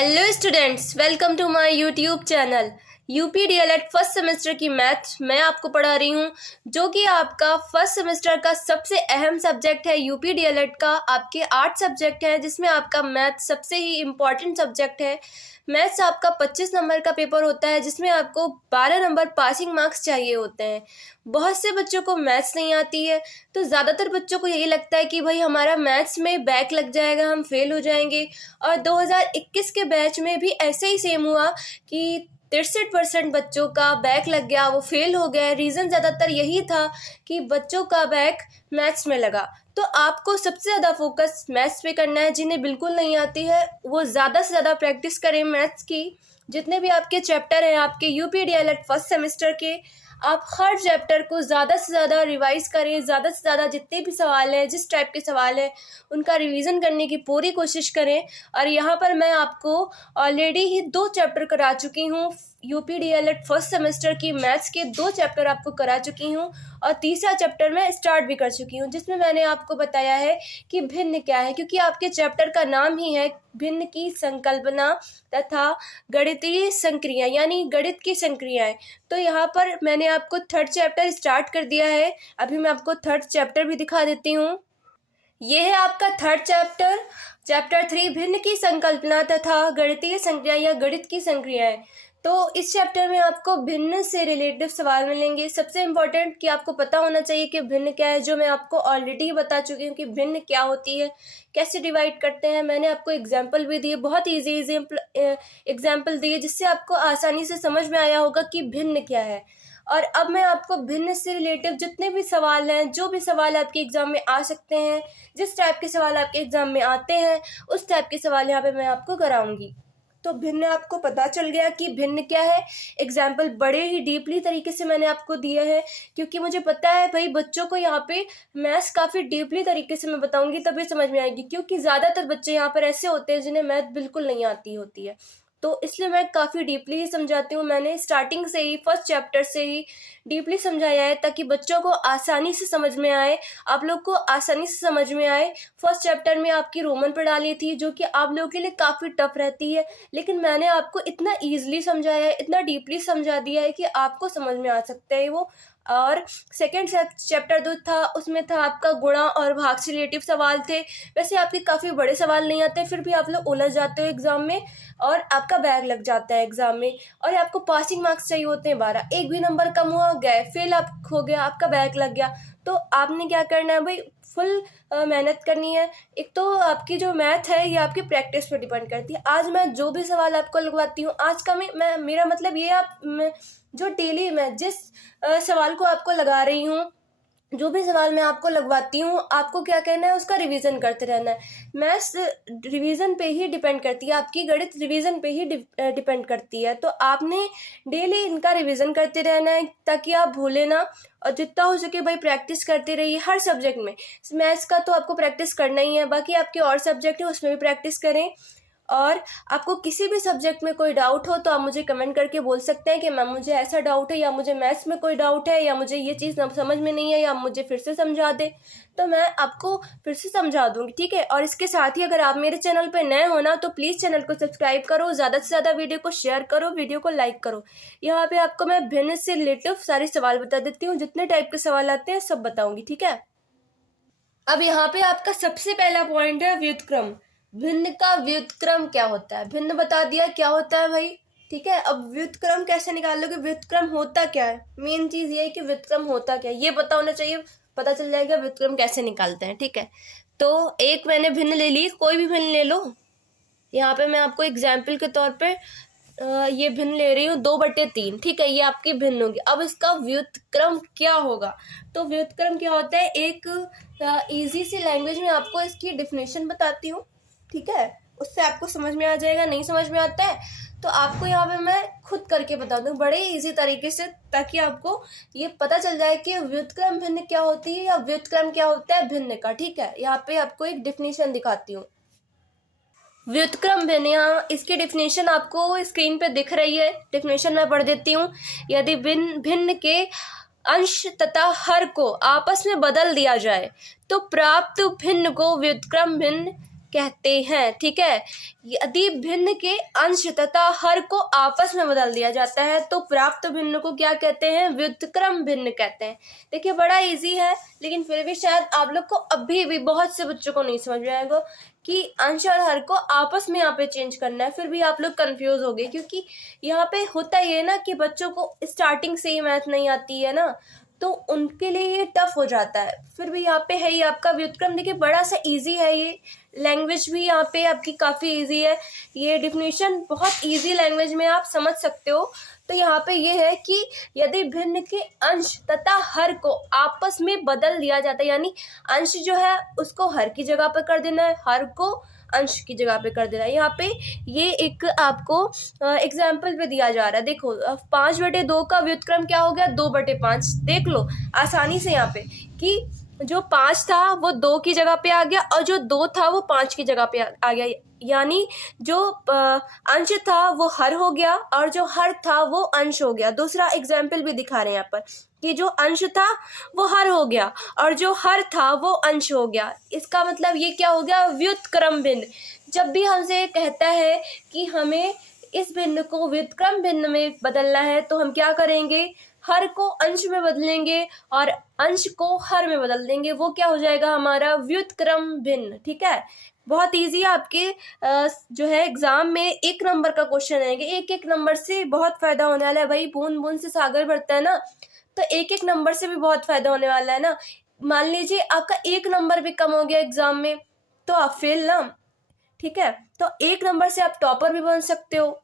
Hello students, welcome to my YouTube channel. UP DElEd first semester की math मैं आपको पढ़ा रही हूँ, जो कि आपका फर्स्ट सेमेस्टर का सबसे अहम सब्जेक्ट है। यूपी डीएलएड का आपके 8 सब्जेक्ट हैं, जिसमें आपका मैथ सबसे ही इम्पॉर्टेंट सब्जेक्ट है। मैथ्स आपका 25 नंबर का पेपर होता है, जिसमें आपको 12 नंबर पासिंग मार्क्स चाहिए होते हैं। बहुत से बच्चों को मैथ्स नहीं आती है, तो ज़्यादातर बच्चों को यही लगता है कि भाई हमारा मैथ्स में बैक लग जाएगा, हम फेल हो जाएंगे। और 2021 के बैच में भी ऐसे ही सेम हुआ कि 63% बच्चों का बैक लग गया, वो फेल हो गए। रीज़न ज़्यादातर यही था कि बच्चों का बैक मैथ्स में लगा। तो आपको सबसे ज़्यादा फोकस मैथ्स पे करना है। जिन्हें बिल्कुल नहीं आती है वो ज़्यादा से ज़्यादा प्रैक्टिस करें मैथ्स की। जितने भी आपके चैप्टर हैं आपके यूपी डीएलएड फर्स्ट सेमेस्टर के, आप हर चैप्टर को ज़्यादा से ज़्यादा रिवाइज करें। ज़्यादा से ज़्यादा जितने भी सवाल हैं, जिस टाइप के सवाल हैं, उनका रिवीजन करने की पूरी कोशिश करें। और यहाँ पर मैं आपको ऑलरेडी ही 2 चैप्टर करा चुकी हूँ। यूपी डीएलएड फर्स्ट सेमेस्टर की मैथ्स के 2 चैप्टर आपको करा चुकी हूँ, और तीसरा चैप्टर मैं स्टार्ट भी कर चुकी हूँ, जिसमें मैंने आपको बताया है कि भिन्न क्या है। क्योंकि आपके चैप्टर का नाम ही है भिन्न की संकल्पना तथा गणितीय संक्रिया, यानी गणित की संक्रियाएं। तो यहाँ पर मैंने आपको 3rd चैप्टर स्टार्ट कर दिया है। अभी मैं आपको 3rd चैप्टर भी दिखा देती हूँ। ये है आपका 3rd चैप्टर, चैप्टर 3 भिन्न की संकल्पना तथा गणितीय संक्रिया या गणित की संक्रियाएं। तो इस चैप्टर में आपको भिन्न से रिलेटिव सवाल मिलेंगे। सबसे इम्पोर्टेंट कि आपको पता होना चाहिए कि भिन्न क्या है, जो मैं आपको ऑलरेडी बता चुकी हूँ कि भिन्न क्या होती है, कैसे डिवाइड करते हैं। मैंने आपको एग्जाम्पल भी दिए, बहुत ईजी एग्जाम्पल दिए, जिससे आपको आसानी से समझ में आया होगा कि भिन्न क्या है। और अब मैं आपको भिन्न से रिलेटिव जितने भी सवाल हैं, जो भी सवाल आपके एग्जाम में आ सकते हैं, जिस टाइप के सवाल आपके एग्जाम में आते हैं, उस टाइप के सवाल यहाँ पे मैं आपको कराऊंगी। तो भिन्न आपको पता चल गया कि भिन्न क्या है। एग्जाम्पल बड़े ही डीपली तरीके से मैंने आपको दिया है, क्योंकि मुझे पता है भाई बच्चों को यहाँ पे मैथ्स काफ़ी डीपली तरीके से मैं बताऊंगी, तभी समझ में आएगी। क्योंकि ज़्यादातर बच्चे यहाँ पर ऐसे होते हैं जिन्हें मैथ बिल्कुल नहीं आती होती है, तो इसलिए मैं काफ़ी डीपली ही समझाती हूँ। मैंने स्टार्टिंग से ही फर्स्ट चैप्टर से ही डीपली समझाया है, ताकि बच्चों को आसानी से समझ में आए, आप लोग को आसानी से समझ में आए। फर्स्ट चैप्टर में आपकी रोमन पढ़ा ली थी, जो कि आप लोगों के लिए काफ़ी टफ रहती है, लेकिन मैंने आपको इतना ईजिली समझाया है, इतना डीपली समझा दिया है कि आपको समझ में आ सकता है वो। और सेकेंड चैप्टर जो था, उसमें था आपका गुणा और भाग से रिलेटिव सवाल थे। वैसे आपके काफ़ी बड़े सवाल नहीं आते, फिर भी आप लोग उलझ जाते हो एग्जाम में, और आपका बैग लग जाता है एग्जाम में। और आपको पासिंग मार्क्स चाहिए होते हैं 12, एक भी नंबर कम हुआ गए, फेल आप हो गया, आपका बैग लग गया। तो आपने क्या करना है भाई, फुल मेहनत करनी है। एक तो आपकी जो मैथ है ये आपकी प्रैक्टिस पे डिपेंड करती है। आज मैं जो भी सवाल आपको लगवाती हूँ, आज का मैं मेरा मतलब ये जो डेली मैं जिस सवाल को आपको लगा रही हूँ, जो भी सवाल मैं आपको लगवाती हूँ, आपको क्या करना है, उसका रिवीजन करते रहना है। मैथ्स रिवीजन पे ही डिपेंड करती है, आपकी गणित रिवीजन पे ही डिपेंड करती है। तो आपने डेली इनका रिवीजन करते रहना है, ताकि आप भूले ना। और जितना हो सके भाई प्रैक्टिस करते रहिए हर सब्जेक्ट में। मैथ्स का तो आपको प्रैक्टिस करना ही है, बाकी आपके और सब्जेक्ट है उसमें भी प्रैक्टिस करें। और आपको किसी भी सब्जेक्ट में कोई डाउट हो तो आप मुझे कमेंट करके बोल सकते हैं कि मैम मुझे ऐसा डाउट है, या मुझे मैथ्स में कोई डाउट है, या मुझे ये चीज़ समझ में नहीं है, या मुझे फिर से समझा दे, तो मैं आपको फिर से समझा दूंगी, ठीक है। और इसके साथ ही अगर आप मेरे चैनल पर नए हो ना, तो प्लीज़ चैनल को सब्सक्राइब करो, ज़्यादा से ज़्यादा वीडियो को शेयर करो, वीडियो को लाइक करो। यहाँ पे आपको मैं भिन्न से रिलेटिव सारे सवाल बता देती हूँ, जितने टाइप के सवाल आते हैं सब बताऊँगी, ठीक है। अब यहाँ पे आपका सबसे पहला पॉइंट है व्युत्क्रम। भिन्न का व्युत्क्रम क्या होता है, भिन्न बता दिया क्या होता है भाई, ठीक है। अब व्युत्क्रम कैसे निकालोगे, व्युत्क्रम होता क्या है, मेन चीज ये है कि व्युत्क्रम होता क्या है, ये पता होना चाहिए, पता चल जाएगा व्युत्क्रम कैसे निकालते हैं, ठीक है। तो एक मैंने भिन्न ले ली, कोई भी भिन्न ले लो। यहाँ पे मैं आपको एग्जाम्पल के तौर पे ये भिन्न ले रही हूँ 2/3, ठीक है, ये आपकी भिन्न होगी। अब इसका व्युत्क्रम क्या होगा, तो व्युत्क्रम क्या होता है, एक इजी सी लैंग्वेज में आपको इसकी डेफिनेशन बताती हूँ, ठीक है, उससे आपको समझ में आ जाएगा। नहीं समझ में आता है तो आपको यहाँ पे मैं खुद करके बता दूँ बड़े इजी तरीके से, ताकि आपको ये पता चल जाए कि व्युत्क्रम भिन्न क्या होती है, या व्युत्क्रम क्या होता है भिन्न का, ठीक है। यहाँ पे आपको एक डेफिनेशन दिखाती हूँ। व्युत्क्रम भिन्न, यहाँ इसकी डेफिनेशन आपको स्क्रीन पे दिख रही है, डेफिनेशन मैं पढ़ देती हूँ। यदि भिन्न के अंश तथा हर को आपस में बदल दिया जाए तो प्राप्त भिन्न को व्युत्क्रम भिन्न कहते हैं। ठीक है, यदि भिन्न के अंश तथा हर को आपस में बदल दिया जाता है तो प्राप्त भिन्न को क्या कहते हैं? व्युत्क्रम भिन्न कहते हैं। देखिए बड़ा इजी है, लेकिन फिर भी शायद आप लोग को अभी भी बहुत से बच्चों को नहीं समझ में आएगा कि अंश और हर को आपस में यहाँ पे चेंज करना है। फिर भी आप लोग कंफ्यूज हो गए, क्योंकि यहाँ पे होता ये ना कि बच्चों को स्टार्टिंग से ही मैथ नहीं आती है ना, तो उनके लिए ये टफ हो जाता है। फिर भी यहाँ पे है ये आपका व्युत्क्रम। देखिए बड़ा सा इजी है, ये लैंग्वेज भी यहाँ पे आपकी काफ़ी इजी है, ये डिफिनीशन बहुत इजी लैंग्वेज में आप समझ सकते हो। तो यहाँ पे ये है कि यदि भिन्न के अंश तथा हर को आपस में बदल दिया जाता है, यानी अंश जो है उसको हर की जगह पर कर देना है, हर को अंश की जगह पे कर देना है। यहाँ पे ये एक आपको एग्जाम्पल पे दिया जा रहा है। देखो 5/2 का व्युत्क्रम क्या हो गया? 2/5। देख लो आसानी से यहाँ पे कि जो 5 था वो 2 की जगह पे आ गया और जो 2 था वो 5 की जगह पे आ गया, यानी जो अंश था वो हर हो गया और जो हर था वो अंश हो गया। दूसरा एग्जाम्पल भी दिखा रहे हैं यहाँ पर कि जो अंश था वो हर हो गया और जो हर था वो अंश हो गया। इसका मतलब ये क्या हो गया? व्युत्क्रम भिन्न। जब भी हमसे कहता है कि हमें इस भिन्न को व्युत्क्रम भिन्न में बदलना है तो हम क्या करेंगे? हर को अंश में बदलेंगे और अंश को हर में बदल देंगे। वो क्या हो जाएगा? हमारा व्युत्क्रम भिन्न। ठीक है, बहुत इजी है। आपके जो है एग्जाम में 1 नंबर का क्वेश्चन आएंगे। एक नंबर से बहुत फायदा होने वाला है भाई। बूंद बूंद से सागर भरता है ना, तो एक नंबर से भी बहुत फायदा होने वाला है ना। मान लीजिए आपका 1 नंबर भी कम हो गया एग्जाम में तो आप फेल ना। ठीक है, तो 1 नंबर से आप टॉपर भी बन सकते हो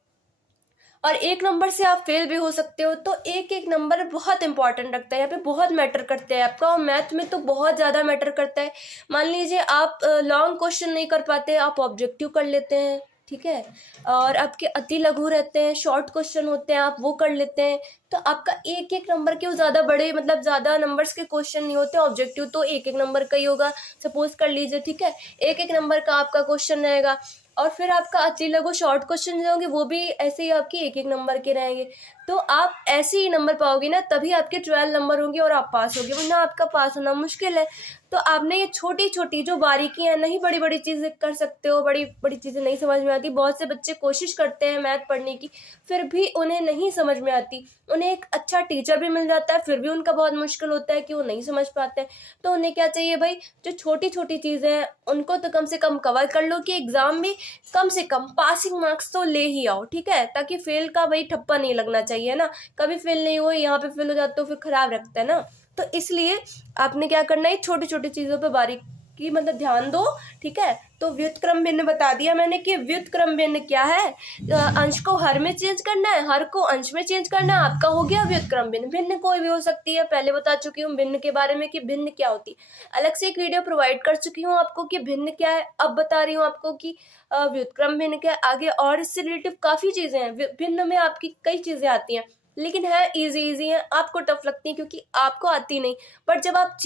और 1 नंबर से आप फेल भी हो सकते हो। तो एक नंबर बहुत इंपॉर्टेंट रखता है, यहाँ पे बहुत मैटर करता है आपका, और मैथ में तो बहुत ज़्यादा मैटर करता है। मान लीजिए आप लॉन्ग क्वेश्चन नहीं कर पाते, आप ऑब्जेक्टिव कर लेते हैं। ठीक है, और आपके अति लघु रहते हैं, शॉर्ट क्वेश्चन होते हैं, आप वो कर लेते हैं। तो आपका एक नंबर के ज़्यादा बड़े मतलब ज़्यादा नंबर्स के क्वेश्चन नहीं होते। ऑब्जेक्टिव तो एक नंबर का ही होगा, सपोज कर लीजिए। ठीक है, एक नंबर का आपका क्वेश्चन रहेगा और फिर आपका अति लघु शॉर्ट क्वेश्चन जो होंगे वो भी ऐसे ही आपके एक नंबर के रहेंगे। तो आप ऐसे ही नंबर पाओगे ना, तभी आपके 12 नंबर होंगे और आप पास होगे, वरना आपका पास होना मुश्किल है। तो आपने ये छोटी छोटी जो बारीकियां, नहीं बड़ी बड़ी चीज़ें कर सकते हो, बड़ी बड़ी चीज़ें नहीं समझ में आती। बहुत से बच्चे कोशिश करते हैं मैथ पढ़ने की, फिर भी उन्हें नहीं समझ में आती। उन्हें एक अच्छा टीचर भी मिल जाता है, फिर भी उनका बहुत मुश्किल होता है कि वो नहीं समझ पाते हैं। तो उन्हें क्या चाहिए भाई? जो छोटी छोटी चीज़ें हैं उनको तो कम से कम कवर कर लो कि एग्ज़ाम में कम से कम पासिंग मार्क्स तो ले ही आओ। ठीक है, ताकि फेल का भाई ठप्पा नहीं लगना चाहिए ना। कभी फेल नहीं हुए, यहाँ पे फेल हो जाते हो फिर खराब रखता है ना। तो इसलिए आपने क्या करना है? छोटी छोटी चीज़ों पे बारीकी मतलब ध्यान दो। ठीक है, तो व्युत्क्रम भिन्न बता दिया मैंने कि व्युत्क्रम भिन्न क्या है। अंश को हर में चेंज करना है, हर को अंश में चेंज करना है, आपका हो गया व्युत्क्रम भिन्न। भिन्न कोई भी हो सकती है, पहले बता चुकी हूँ भिन्न के बारे में कि भिन्न क्या होती है। अलग से एक वीडियो प्रोवाइड कर चुकी हूँ आपको कि भिन्न क्या है। अब बता रही हूँ आपको कि व्युत्क्रम भिन्न क्या है आगे। और इससे रिलेटिव काफ़ी चीज़ें हैं। भिन्न में आपकी कई चीज़ें आती हैं, लेकिन है इजी है, आपको टफ लगती है क्योंकि आपको आती नहीं। बट जब आप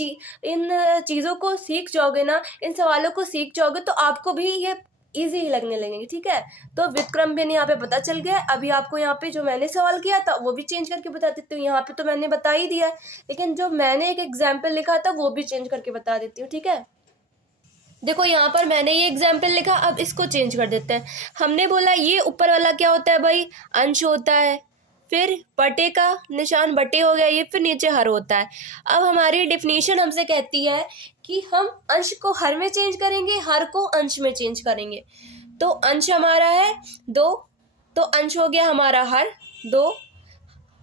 इन चीज़ों को सीख जाओगे ना, इन सवालों को सीख जाओगे, तो आपको भी ये इजी ही लगने लगेंगे। ठीक है, तो व्युत्क्रम भिन्न यहाँ पे पता चल गया। अभी आपको यहाँ पे जो मैंने सवाल किया था वो भी चेंज करके बता देती हूँ। यहाँ पे तो मैंने बता ही दिया है, लेकिन जो मैंने एक एग्जाम्पल लिखा था वो भी चेंज करके बता देती हूँ। ठीक है, देखो यहाँ पर मैंने ये एग्जाम्पल लिखा, अब इसको चेंज कर देते हैं। हमने बोला ये ऊपर वाला क्या होता है भाई? अंश होता है। फिर बटे का निशान बटे हो गया ये, फिर नीचे हर होता है। अब हमारी डिफिनीशन हमसे कहती है कि हम अंश को हर में चेंज करेंगे, हर को अंश में चेंज करेंगे। तो अंश हमारा है 2, तो अंश हो गया हमारा हर 2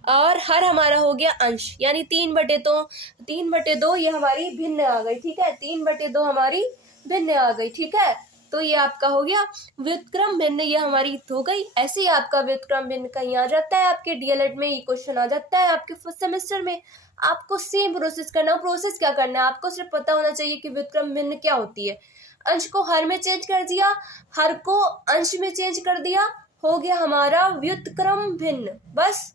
और हर हमारा हो गया अंश, यानी 3/2 ये हमारी भिन्न आ गई। ठीक है, 3/2 हमारी भिन्न आ गई। ठीक है, तो ये आपका हो गया व्युत्क्रम भिन्न, ये हमारी हो गई। ऐसे ही आपका व्युत्क्रम भिन्न कहीं आ जाता है, आपके डीएलएड में ये क्वेश्चन आ जाता है आपके फर्स्ट सेमेस्टर में। आपको सेम प्रोसेस करना है। प्रोसेस क्या करना है? आपको सिर्फ पता होना चाहिए कि व्युत्क्रम भिन्न क्या होती है। अंश को हर में चेंज कर दिया, हर को अंश में चेंज कर दिया, हो गया हमारा व्युत्क्रम भिन्न। बस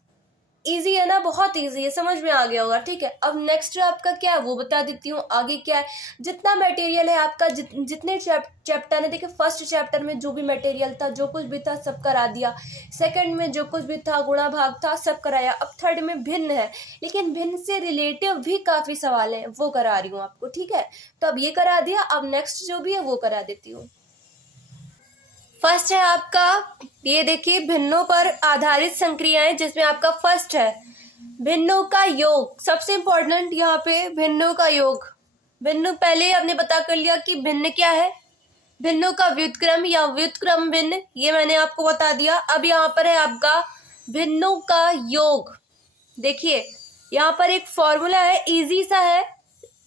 इजी है ना, बहुत इजी है, समझ में आ गया होगा। ठीक है, अब नेक्स्ट आपका क्या है वो बता देती हूँ। आगे क्या है, जितना मटेरियल है आपका, जितने चैप्टर है, देखिए फर्स्ट चैप्टर में जो भी मटेरियल था, जो कुछ भी था सब करा दिया। सेकंड में जो कुछ भी था, गुणा भाग था, सब कराया। अब थर्ड में भिन्न है, लेकिन भिन्न से रिलेटिव भी काफ़ी सवाल हैं, वो करा रही हूँ आपको। ठीक है, तो अब ये करा दिया, अब नेक्स्ट जो भी है वो करा देती हूँ। फर्स्ट है आपका, ये देखिए, भिन्नों पर आधारित संक्रियाएं, जिसमें आपका फर्स्ट है भिन्नों का योग। सबसे इंपॉर्टेंट यहाँ पे भिन्नों का योग। भिन्न पहले आपने पता कर लिया कि भिन्न क्या है, भिन्नों का व्युत्क्रम या व्युत्क्रम भिन्न, ये मैंने आपको बता दिया। अब यहाँ पर है आपका भिन्नों का योग। देखिए यहाँ पर एक फॉर्मूला है, इजी सा है,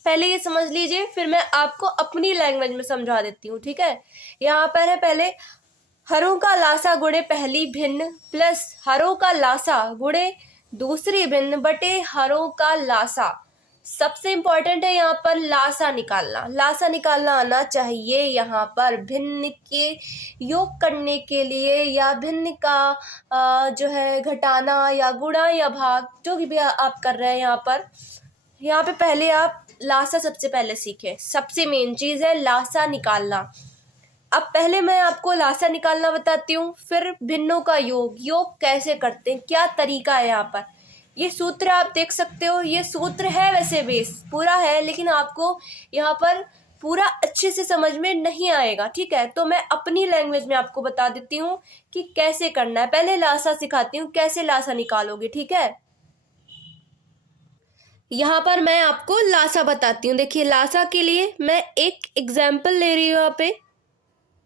पहले ये समझ लीजिए, फिर मैं आपको अपनी लैंग्वेज में समझा देती हूँ, ठीक है। यहाँ पर है पहले हरों का लासा गुणे पहली भिन्न प्लस हरों का लासा गुणे दूसरी भिन्न बटे हरों का लासा। सबसे इंपॉर्टेंट है यहाँ पर लासा निकालना, लासा निकालना आना चाहिए यहाँ पर भिन्न के योग करने के लिए, या भिन्न का जो है घटाना या गुणा या भाग, जो भी आप कर रहे हैं यहाँ पे पहले आप लासा सबसे पहले सीखें। सबसे मेन चीज़ है लासा निकालना। अब पहले मैं आपको लासा निकालना बताती हूँ, फिर भिन्नों का योग। योग कैसे करते हैं, क्या तरीका है यहाँ पर, ये सूत्र आप देख सकते हो। ये सूत्र है वैसे बेस पूरा है, लेकिन आपको यहाँ पर पूरा अच्छे से समझ में नहीं आएगा, ठीक है। तो मैं अपनी लैंग्वेज में आपको बता देती हूँ कि कैसे करना है। पहले लासा सिखाती हूँ, कैसे लासा निकालोगे, ठीक है। यहाँ पर मैं आपको लासा बताती हूँ। देखिए लासा के लिए मैं एक एग्जाम्पल ले रही हूँ यहाँ पे,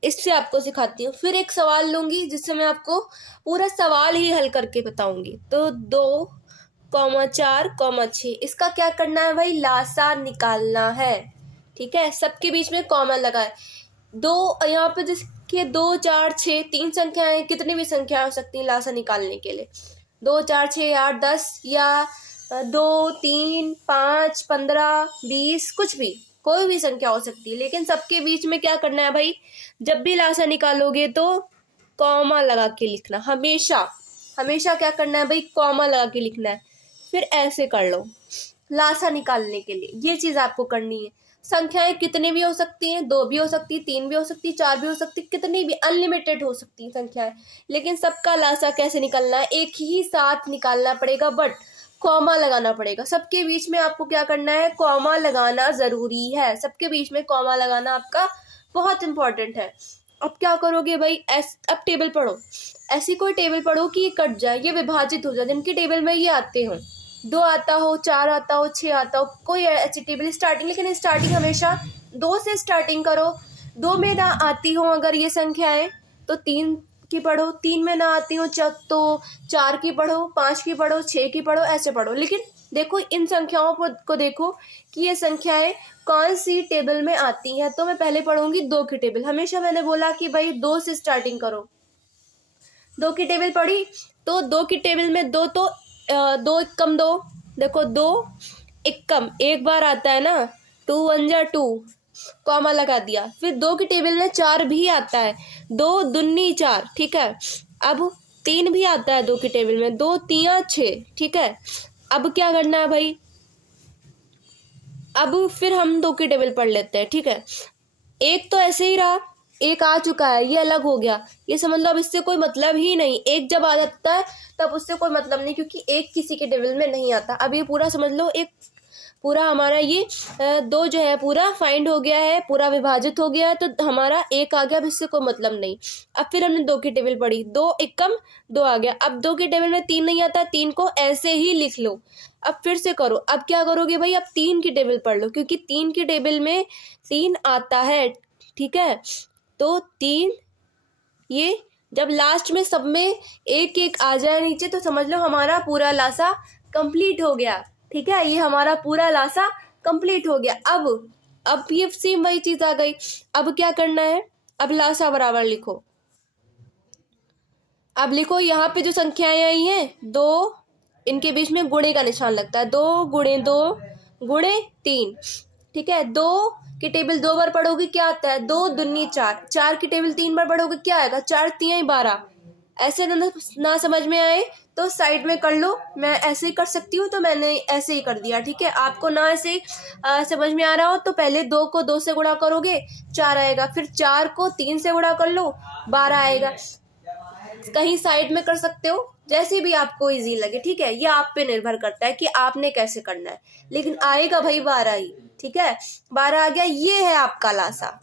इससे आपको सिखाती हूँ। फिर एक सवाल लूँगी जिससे मैं आपको पूरा सवाल ही हल करके बताऊँगी। तो 2,4,6 इसका क्या करना है भाई, लासा निकालना है, ठीक है। सबके बीच में कॉमा लगा है। दो यहाँ पे देखिए 2, 4, 6 तीन संख्याएं, कितनी भी संख्या हो सकती है लासा निकालने के लिए। 2, 4, 6, 8, 10 या 2, 3, 5, 15, 20, कुछ भी, कोई भी संख्या हो सकती है। लेकिन सबके बीच में क्या करना है भाई, जब भी लासा निकालोगे तो कॉमा लगा के लिखना। हमेशा हमेशा क्या करना है भाई, कॉमा लगा के लिखना है। फिर ऐसे कर लो लासा निकालने के लिए, ये चीज़ आपको करनी है। संख्याएं कितनी भी हो सकती हैं, 2 भी हो सकती, 3 भी हो सकती, 4 भी हो सकती, कितनी भी अनलिमिटेड हो सकती हैं संख्याएं। लेकिन सबका लासा कैसे निकालना है, एक ही साथ निकालना पड़ेगा, बट कॉमा लगाना पड़ेगा। सबके बीच में आपको क्या करना है, कॉमा लगाना ज़रूरी है। सबके बीच में कॉमा लगाना आपका बहुत इंपॉर्टेंट है। अब क्या करोगे भाई, अब टेबल पढ़ो। ऐसी कोई टेबल पढ़ो कि ये कट जाए, ये विभाजित हो जाए, जिनकी टेबल में ये आते हों, 2 आता हो, 4 आता हो, 6 आता हो, कोई ऐसी टेबल स्टार्टिंग, लेकिन स्टार्टिंग हमेशा 2 से स्टार्टिंग करो। 2 में ना आती हो अगर ये संख्याएं तो 3 की पढ़ो, 3 में ना आती हो तो 4 की पढ़ो, 5 की पढ़ो, 6 की पढ़ो, ऐसे पढ़ो। लेकिन देखो इन संख्याओं को देखो कि ये संख्याएं कौन सी टेबल में आती हैं। तो मैं पहले पढ़ूंगी 2 की टेबल। हमेशा मैंने बोला कि भाई 2 से स्टार्टिंग करो। 2 की टेबल पढ़ी तो 2 की टेबल में 2 तो 2 एकम 2, देखो 2 एकम एक बार आता है ना, 2 1 जा 2, कॉमा लगा दिया। फिर 2 की टेबल में 4 भी आता है, 2 दूनी 4, ठीक है। अब 3 भी आता है 2 की टेबल में, 2 3 6, ठीक है। अब क्या करना है भाई, अब फिर हम 2 की टेबल पढ़ लेते हैं, ठीक है। एक तो ऐसे ही रहा, एक आ चुका है, ये अलग हो गया, ये समझ लो अब इससे कोई मतलब ही नहीं। एक जब आ जाता है तब उससे कोई मतलब नहीं, क्योंकि एक किसी के टेबल में नहीं आता। अब ये पूरा समझ लो, एक पूरा हमारा ये 2 जो है पूरा फाइंड हो गया है, पूरा विभाजित हो गया है, तो हमारा 1 आ गया। अब इससे कोई मतलब नहीं। अब फिर हमने 2 की टेबल पढ़ी, 2 एकम 2 आ गया। अब 2 की टेबल में 3 नहीं आता, 3 को ऐसे ही लिख लो। अब फिर से करो। अब क्या करोगे भाई, अब 3 की टेबल पढ़ लो, क्योंकि 3 की टेबल में 3 आता है, ठीक है। तो 3, ये जब लास्ट में सब में 1 1 आ जाए नीचे, तो समझ लो हमारा पूरा लासा कंप्लीट हो गया, ठीक है। ये हमारा पूरा लासा कंप्लीट हो गया। अब ये सेम वही चीज़ आ गई। अब क्या करना है, अब लासा बराबर लिखो। अब लिखो यहाँ पे जो संख्याएं आई हैं 2, इनके बीच में गुणे का निशान लगता है, 2 गुणे 2 गुणे 3, ठीक है। 2 की टेबल 2 बार पढ़ोगे क्या आता है, 2 दूनी 4, 4 की टेबल 3 बार पढ़ोगे क्या आएगा, 4 3 12। ऐसे ना समझ में आए तो साइड में कर लो, मैं ऐसे ही कर सकती हूँ, तो मैंने ऐसे ही कर दिया, ठीक है। आपको ना ऐसे समझ में आ रहा हो तो पहले 2 को 2 से गुणा करोगे 4 आएगा, फिर 4 को 3 से गुणा कर लो 12 आएगा। कहीं साइड में कर सकते हो, जैसे भी आपको इजी लगे, ठीक है। ये आप पे निर्भर करता है कि आपने कैसे करना है, लेकिन आएगा भाई 12 ही, ठीक है। 12 आ गया, ये है आपका लासा।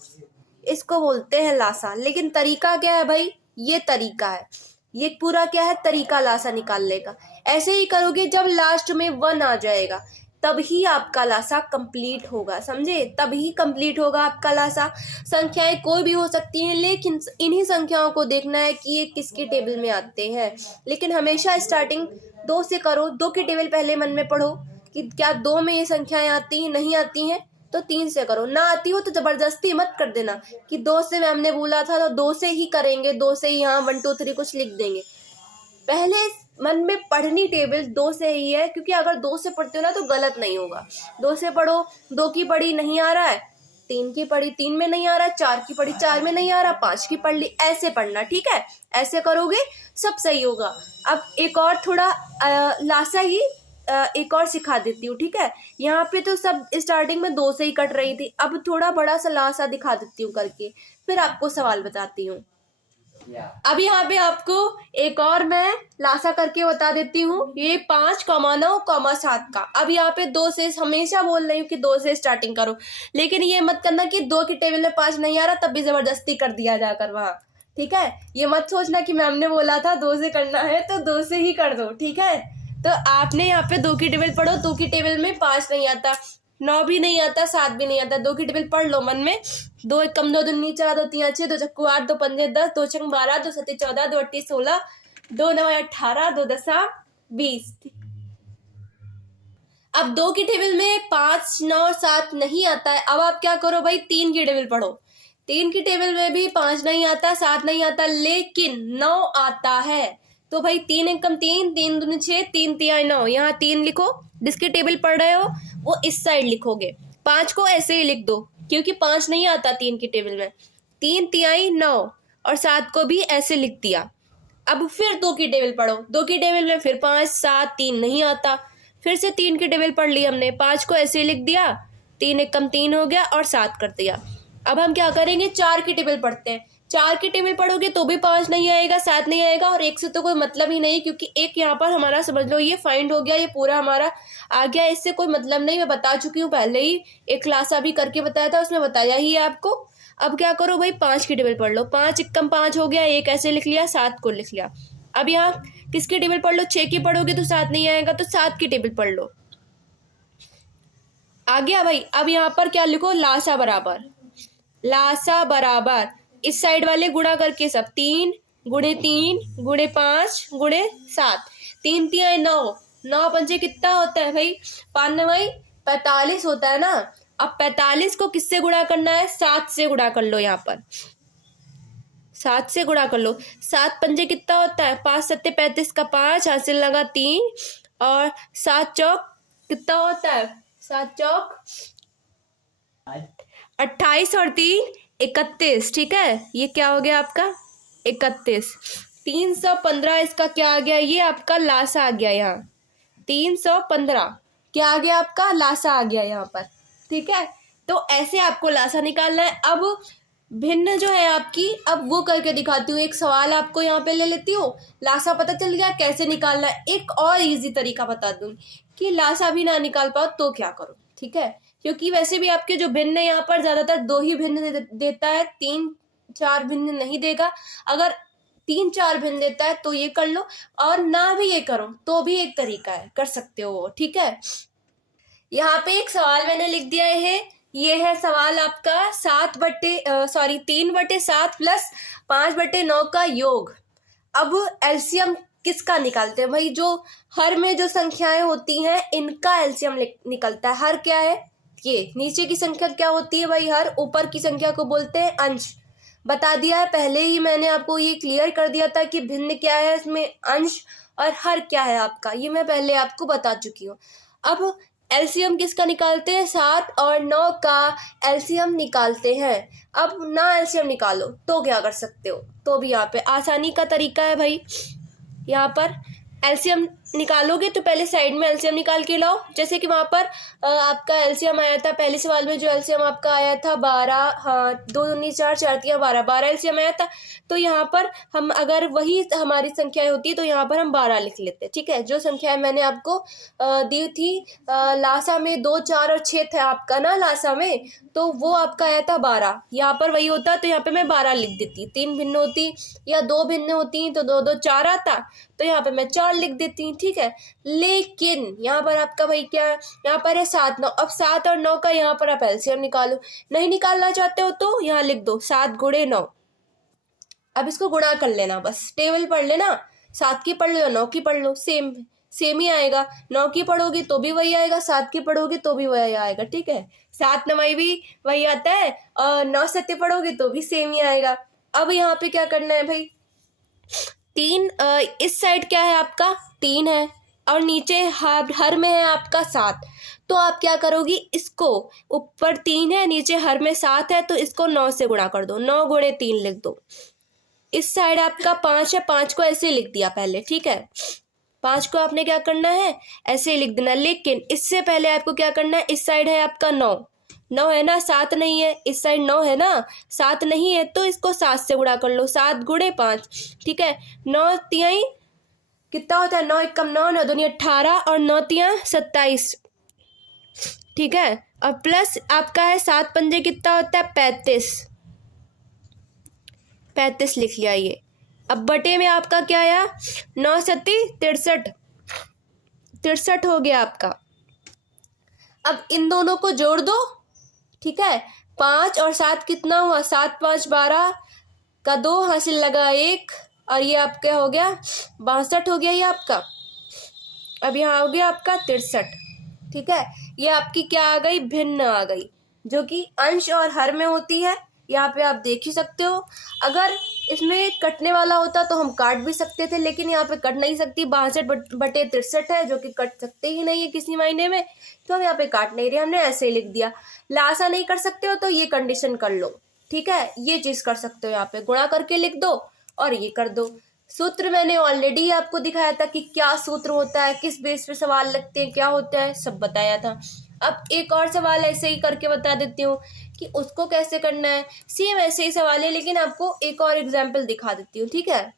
इसको बोलते हैं लासा। लेकिन तरीका क्या है भाई, ये तरीका है, ये पूरा क्या है, तरीका लासा निकालने का। ऐसे ही करोगे, जब लास्ट में 1 आ जाएगा तभी आपका लासा कंप्लीट होगा, समझे, तभी कंप्लीट होगा आपका लासा। संख्याएं कोई भी हो सकती हैं, लेकिन इन्हीं संख्याओं को देखना है कि ये किसके टेबल में आते हैं। लेकिन हमेशा स्टार्टिंग 2 से करो, 2 की टेबल पहले मन में पढ़ो कि क्या 2 में ये संख्याएं आती हैं, नहीं आती हैं तो 3 से करो, ना आती हो तो जबरदस्ती मत कर देना कि 2 से मैम ने बोला था तो 2 से ही करेंगे, 2 से ही यहाँ 1 2 3 कुछ लिख देंगे। पहले मन में पढ़नी टेबल 2 से ही है, क्योंकि अगर 2 से पढ़ते हो ना तो गलत नहीं होगा। 2 से पढ़ो, 2 की पढ़ी नहीं आ रहा है, 3 की पढ़ी 3 में नहीं आ रहा है, 4 की पढ़ी 4 में नहीं आ रहा, 5 की पढ़ ली, ऐसे पढ़ना, ठीक है। ऐसे करोगे सब सही होगा। अब एक और थोड़ा लासा ही एक और सिखा देती हूँ, ठीक है। यहाँ पे तो सब स्टार्टिंग में 2 से ही कट रही थी, अब थोड़ा बड़ा सा लासा दिखा देती हूँ करके, फिर आपको सवाल बताती हूँ। अब यहाँ पे आपको एक और मैं लासा करके बता देती हूँ, ये 5,9,7 का। अब यहाँ पे 2 से, हमेशा बोल रही हूँ कि 2 से स्टार्टिंग करो, लेकिन ये मत करना कि 2 की टेबल में 5 नहीं आ रहा तब भी जबरदस्ती कर दिया जाकर वहां, ठीक है। ये मत सोचना कि मैम ने बोला था 2 से करना है तो 2 से ही कर दो, ठीक है। तो आपने यहाँ पे 2 की टेबल पढ़ो, 2 की टेबल में 5 नहीं आता, 9 भी नहीं आता, 7 भी नहीं आता, 2 की टेबल पढ़ लो मन में। 2 1 कम 2 दूनी 4 2 3 6 2 चक्कू 8 2 पंजे 10 2 छंग 12 2 सत्ते 14 2 अट्ठी 16 2 9 18 2 10 20। अब 2 की टेबल में 5 9 7 नहीं आता है, अब आप क्या करो भाई, 3 की टेबल पढ़ो। 3 की टेबल में भी 5 नहीं आता, 7 नहीं आता, लेकिन 9 आता है। तो भाई 3 1 कम 3 3 दूनी 6 3 3 9, यहाँ 3 लिखो, जिसकी टेबल पढ़ रहे हो वो इस साइड लिखोगे। 5 को ऐसे ही लिख दो क्योंकि 5 नहीं आता 3 की टेबल में। 3 3 9 और 7 को भी ऐसे लिख दिया। अब फिर 2 की टेबल पढ़ो, 2 की टेबल में फिर 5 7 3 नहीं आता, फिर से 3 की टेबल पढ़ ली हमने, 5 को ऐसे लिख दिया, 3 1 कम 3 हो गया और 7 कर दिया। अब हम क्या करेंगे, 4 की टेबल पढ़ते हैं। 4 की टेबल पढ़ोगे तो भी 5 नहीं आएगा, 7 नहीं आएगा, और 1 से तो कोई मतलब ही नहीं, क्योंकि 1 यहाँ पर हमारा समझ लो ये फाइंड हो गया, ये पूरा हमारा आ गया, इससे कोई मतलब नहीं। मैं बता चुकी हूँ पहले ही, एक क्लास अभी करके बताया था, उसमें बताया ही है आपको। अब क्या करो भाई, 5 की टेबल पढ़ लो, 5 1 कम 5 हो गया, 1 ऐसे लिख लिया, 7 को लिख लिया। अब यहाँ किसकी टेबल पढ़ लो, 6 की पढ़ोगे तो 7 नहीं आएगा, तो 7 की टेबल पढ़ लो, आ गया भाई। अब यहाँ पर क्या लिखो, लासा बराबर, लासा बराबर इस साइड वाले गुणा करके सब, 3 गुणे 3 गुणे 5 गुणे 7, 3 3 9, 9 पंजे कितना होता है भाई, 5 9 45 होता है ना। अब 45 को किससे गुणा करना है, 7 से गुणा कर लो, यहाँ पर 7 से गुणा कर लो। 7 पंजे कितना होता है, 5 7 35 का 5 हासिल लगा 3, और 7 चौक कितना होता है, 7 चौक 28 और 3 31, ठीक है। ये क्या हो गया आपका 31, 315 इसका क्या आ गया, ये आपका लासा आ गया। यहाँ 315 क्या आ गया, आपका लासा आ गया यहाँ पर, ठीक है। तो ऐसे आपको लासा निकालना है। अब भिन्न जो है आपकी, अब वो करके दिखाती हूँ। एक सवाल आपको यहाँ पे ले लेती हूँ, लासा पता चल गया कैसे निकालना है। एक और इजी तरीका बता दूँ कि लासा भी ना निकाल पाओ तो क्या करो, ठीक है। क्योंकि वैसे भी आपके जो भिन्न है यहाँ पर ज्यादातर 2 ही भिन्न देता है, 3 4 भिन्न नहीं देगा। अगर 3 4 भिन्न देता है तो ये कर लो, और ना भी ये करो तो भी एक तरीका है, कर सकते हो वो, ठीक है। यहाँ पे एक सवाल मैंने लिख दिया है, ये है सवाल आपका 3/7 प्लस 5/9 का योग। अब एलसीएम किसका निकालते हैं भाई, जो हर में जो संख्याएं होती हैं इनका एलसीएम निकलता है। हर क्या है, ये नीचे की संख्या क्या होती है भाई, हर। ऊपर की संख्या को बोलते हैं अंश। बता दिया है पहले ही मैंने आपको, ये क्लियर कर दिया था कि भिन्न क्या है, इसमें अंश और हर क्या है आपका, ये मैं पहले आपको बता चुकी हूँ। अब एलसीएम किसका निकालते हैं, 7 और 9 का एलसीएम निकालते हैं। अब ना एलसीएम निकालो तो क्या कर सकते हो, तो भी यहाँ पे आसानी का तरीका है भाई। यहाँ पर एलसीएम निकालोगे तो पहले साइड में एलसीएम निकाल के लाओ। जैसे कि वहाँ पर आपका एलसीएम आया था पहले सवाल में, जो एलसीएम आपका आया था 12, हाँ 2 दूनी 4, 4 तिया 12, 12 एलसीएम आया था। तो यहाँ पर हम अगर वही हमारी संख्याएं होती तो यहाँ पर हम 12 लिख लेते। ठीक है, जो संख्याएं मैंने आपको दी थी लासा में 2, 4 और 6 थे आपका ना लासा में, तो वो आपका आया था 12। यहाँ पर वही होता तो यहाँ पे मैं 12 लिख देती। 3 भिन्न होती या 2 भिन्न होती तो 2 2 4 आता, तो यहाँ पे मैं 4 लिख देती। ठीक है, लेकिन यहाँ पर आपका भाई क्या, यहाँ पर है 7 9। अब 7 और 9 का यहाँ पर आप एलसीएम निकालो। नहीं निकालना चाहते हो तो यहाँ लिख दो 7 गुणे 9। अब इसको गुणा कर लेना, बस टेबल पढ़ लेना। 7 की पढ़ लो या 9 की पढ़ लो, सेम ही आएगा। 9 की पढ़ोगी तो भी वही आएगा, 7 की पढ़ोगी तो भी वही आएगा। ठीक है, 7 9 भी वही आता है और 9 7 पढ़ोगी तो भी सेम ही आएगा। अब यहाँ पे क्या करना है भाई, 3 इस साइड क्या है आपका 3 है और नीचे हर में है आपका 7। तो आप क्या करोगी, इसको ऊपर 3 है नीचे हर में 7 है तो इसको 9 से गुणा कर दो। 9 गुणे 3 लिख दो। इस साइड आपका 5 है, 5 को ऐसे लिख दिया पहले। ठीक है, 5 को आपने क्या करना है ऐसे लिख देना। लेकिन इससे पहले आपको क्या करना है, इस साइड है आपका 9 9 है ना, 7 नहीं है। इस साइड 9 है ना, 7 नहीं है तो इसको 7 से गुणा कर लो। 7 गुणे 5। ठीक है, 9 तिहाई कितना होता है, 9 एकम 9, 9 दूनी 18 और 9 तिया 27। ठीक है, और प्लस आपका है 7 पंजे कितना होता है 35। 35 लिख लिया ये। अब बटे में आपका क्या आया, 9 सत्ती 63, 63 हो गया आपका। अब इन दोनों को जोड़ दो। ठीक है, 5 और 7 कितना हुआ, 7 5 12 का 2 हासिल लगा 1 और ये आपका हो गया 62 हो गया ये आपका। अब यहाँ हो गया आपका 63। ठीक है, ये आपकी क्या आ गई, भिन्न आ गई, जो कि अंश और हर में होती है। यहाँ पे आप देख ही सकते हो। अगर इसमें कटने वाला होता तो हम काट भी सकते थे, लेकिन यहाँ पे कट नहीं सकती। 62 बटे 63 है जो कि कट सकते ही नहीं है किसी मायने में, तो हम यहाँ पे काट नहीं रहे, हमने ऐसे ही लिख दिया। लासा नहीं कर सकते हो तो ये कंडीशन कर लो। ठीक है, ये चीज कर सकते हो, यहाँ पे गुणा करके लिख दो और ये कर दो। सूत्र मैंने ऑलरेडी आपको दिखाया था कि क्या सूत्र होता है, किस बेस पे सवाल लगते हैं, क्या होता है, सब बताया था। अब एक और सवाल ऐसे ही करके बता देती हूँ कि उसको कैसे करना है। सेम ऐसे ही सवाल है लेकिन आपको एक और एग्जाम्पल दिखा देती हूँ। ठीक है,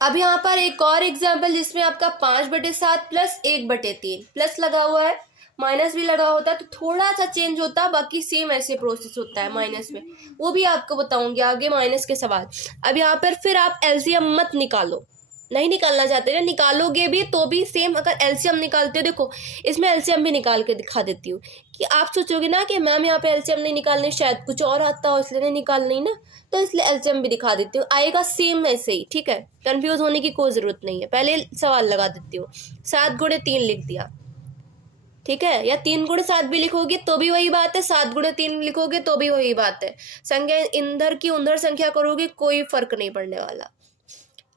अब यहाँ पर एक और एग्जाम्पल जिसमें आपका 5/7 प्लस 1/3 प्लस लगा हुआ है, माइनस भी लगा होता है तो थोड़ा सा चेंज होता, बाकी सेम ऐसे प्रोसेस होता है माइनस में, वो भी आपको बताऊंगी आगे माइनस के सवाल। अब यहाँ पर फिर आप एलसीएम मत निकालो, नहीं निकालना चाहते ना, निकालोगे भी तो भी सेम। अगर एलसीएम निकालते हो, देखो इसमें एलसीएम भी निकाल के दिखा देती हूँ कि आप सोचोगे ना कि मैम यहाँ पे एलसीएम नहीं निकालने, शायद कुछ और आता हो इसलिए नहीं निकाल नहीं ना, तो इसलिए एलसीएम भी दिखा देती हूँ, आएगा सेम ऐसे ही। ठीक है, कंफ्यूज होने की कोई जरूरत नहीं है, पहले सवाल लगा देती हूँ। 7 गुणे 3 लिख दिया। ठीक है, या 3 गुणे 7 भी लिखोगे तो भी वही बात है, 7 गुणे 3 लिखोगे तो भी वही बात है। संख्या इंदर की उंदर संख्या करोगे कोई फर्क नहीं पड़ने वाला।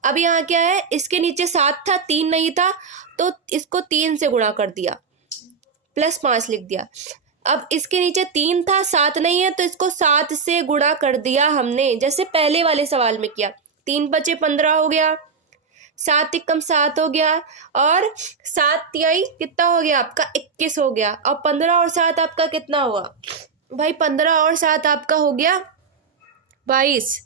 अब यहाँ क्या है, इसके नीचे 7 था 3 नहीं था तो इसको 3 से गुणा कर दिया, प्लस 5 लिख दिया। अब इसके नीचे 3 था 7 नहीं है तो इसको 7 से गुणा कर दिया हमने, जैसे पहले वाले सवाल में किया। 3 बचे 15 हो गया, 7 एकम 7 हो गया और 7 तिहाई कितना हो गया आपका 21 हो गया। और 15 और 7 आपका कितना हुआ भाई, 15 और 7 आपका हो गया 22,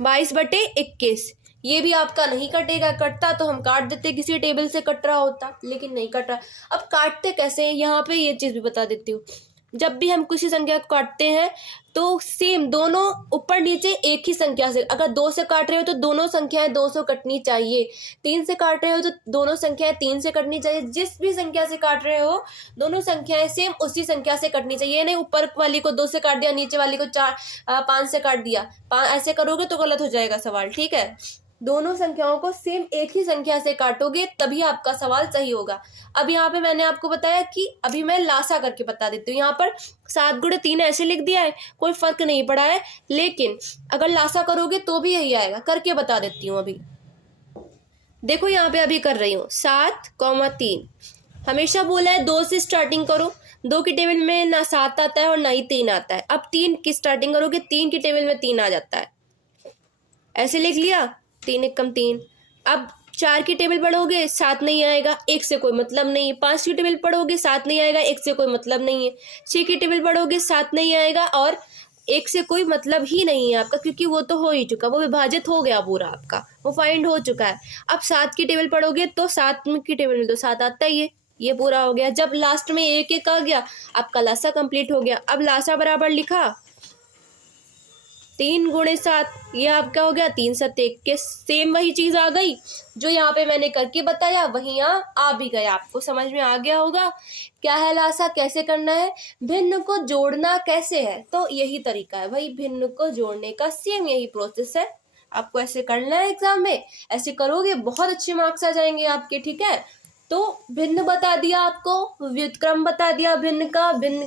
22/21। ये भी आपका नहीं कटेगा, कटता तो हम काट देते, किसी टेबल से कट रहा होता, लेकिन नहीं कट रहा। अब काटते कैसे, यहाँ पे ये चीज भी बता देती हूँ। जब भी हम किसी संख्या को काटते हैं तो सेम दोनों ऊपर नीचे एक ही संख्या से, अगर 2 से काट रहे हो तो दोनों संख्याएं 2 से कटनी चाहिए। 3 से काट रहे हो तो दोनों संख्याएं 3 से कटनी चाहिए। जिस भी संख्या से काट रहे हो दोनों संख्याएं सेम उसी संख्या से कटनी चाहिए। नहीं ऊपर वाली को 2 से काट दिया, नीचे वाली को 5 से काट दिया, ऐसे करोगे तो गलत हो जाएगा सवाल। ठीक है, दोनों संख्याओं को सेम एक ही संख्या से काटोगे तभी आपका सवाल सही होगा। अब यहाँ पे मैंने आपको बताया कि अभी मैं लासा करके बता देती हूँ। यहाँ पर 7 गुणे 3 ऐसे लिख दिया है, कोई फर्क नहीं पड़ा है, लेकिन अगर लासा करोगे तो भी यही आएगा, करके बता देती हूँ। अभी देखो यहाँ पे अभी कर रही हूँ 7,3। हमेशा बोला है 2 से स्टार्टिंग करो, 2 की टेबल में ना 7 आता है और ना ही 3 आता है। अब 3 की स्टार्टिंग करोगे, 3 की टेबल में 3 आ जाता है, ऐसे लिख लिया। 3 एकम 3, अब 4 की टेबल पढ़ोगे 7 नहीं आएगा, 1 से कोई मतलब नहीं है। 5 की टेबल पढ़ोगे 7 नहीं आएगा, 1 से कोई मतलब नहीं है। 6 की टेबल पढ़ोगे 7 नहीं आएगा और 1 से कोई मतलब ही नहीं है आपका, क्योंकि वो तो हो ही चुका, वो विभाजित हो गया पूरा आपका, वो फाइंड हो चुका है। अब 7 की टेबल पढ़ोगे तो 7 की टेबल में तो 7 आता ही है, ये पूरा हो गया। जब लास्ट में 1 आ गया, आपका लासा कंप्लीट हो गया। अब लासा बराबर लिखा 3 गुणे 7, ये आपका हो गया 3 7 21। सेम वही चीज आ गई जो यहाँ पे मैंने करके बताया, वही यहाँ आ भी गया। आपको समझ में आ गया होगा क्या है लासा, कैसे करना है, भिन्न को जोड़ना कैसे है। तो यही तरीका है भाई, भिन्न को जोड़ने का सेम यही प्रोसेस है। आपको ऐसे करना है एग्जाम में, ऐसे करोगे बहुत अच्छे मार्क्स आ जाएंगे आपके, ठीक है। तो भिन्न बता दिया आपको, व्युत्क्रम बता दिया भिन्न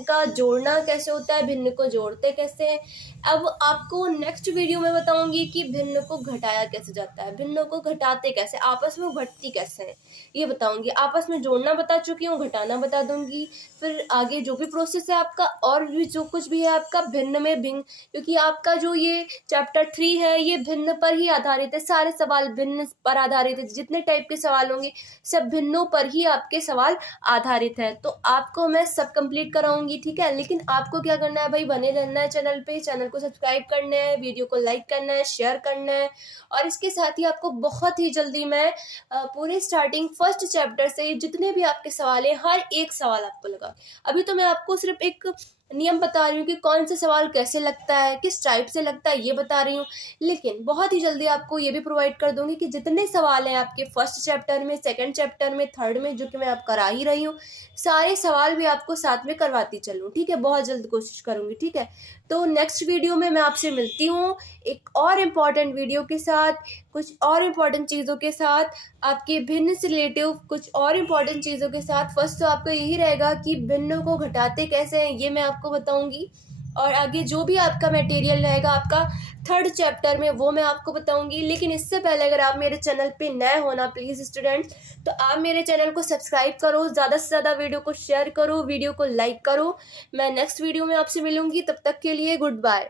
का जोड़ना कैसे होता है, भिन्न को जोड़ते कैसे हैं। अब आपको नेक्स्ट वीडियो में बताऊंगी कि भिन्न को घटाया कैसे जाता है, भिन्न को घटाते कैसे, आपस में घटती कैसे है, ये बताऊंगी। आपस में जोड़ना बता चुकी हूँ, घटाना बता दूंगी। फिर आगे जो भी प्रोसेस है आपका, और भी जो कुछ भी है आपका भिन्न में भिन्न, क्योंकि आपका जो ये चैप्टर 3 है ये भिन्न पर ही आधारित है। सारे सवाल भिन्न पर आधारित है, जितने टाइप के सवाल होंगे सब भिन्नों पर ही आपके सवाल आधारित है। तो आपको मैं सब कंप्लीट कराऊंगी, ठीक है। लेकिन आपको क्या करना है भाई, बने रहना है चैनल पे, चैनल को सब्सक्राइब करना है, वीडियो को लाइक करना है, शेयर करना है। और इसके साथ ही आपको बहुत ही जल्दी मैं पूरे स्टार्टिंग फर्स्ट चैप्टर से जितने भी आपके सवाल हैं, हर एक सवाल आपको लगा। अभी तो मैं आपको सिर्फ एक नियम बता रही हूँ कि कौन सा सवाल कैसे लगता है, किस टाइप से लगता है, ये बता रही हूँ। लेकिन बहुत ही जल्दी आपको ये भी प्रोवाइड कर दूंगी कि जितने सवाल हैं आपके फर्स्ट चैप्टर में, सेकंड चैप्टर में, थर्ड में, जो कि मैं आप करा ही रही हूँ, सारे सवाल भी आपको साथ में करवाती चलूँ, ठीक है। बहुत जल्द कोशिश करूंगी, ठीक है। तो नेक्स्ट वीडियो में मैं आपसे मिलती हूँ एक और इम्पॉर्टेंट वीडियो के साथ, कुछ और इम्पॉर्टेंट चीज़ों के साथ, आपके भिन्न से रिलेटिव कुछ और इम्पॉर्टेंट चीज़ों के साथ। फर्स्ट तो आपको यही रहेगा कि भिन्न को घटाते कैसे हैं, ये मैं आपको बताऊंगी। और आगे जो भी आपका मटेरियल रहेगा आपका थर्ड चैप्टर में, वो मैं आपको बताऊंगी। लेकिन इससे पहले अगर आप मेरे चैनल पे नए हो ना प्लीज़ स्टूडेंट्स, तो आप मेरे चैनल को सब्सक्राइब करो, ज़्यादा से ज़्यादा वीडियो को शेयर करो, वीडियो को लाइक करो। मैं नेक्स्ट वीडियो में आपसे मिलूंगी, तब तक के लिए गुड बाय।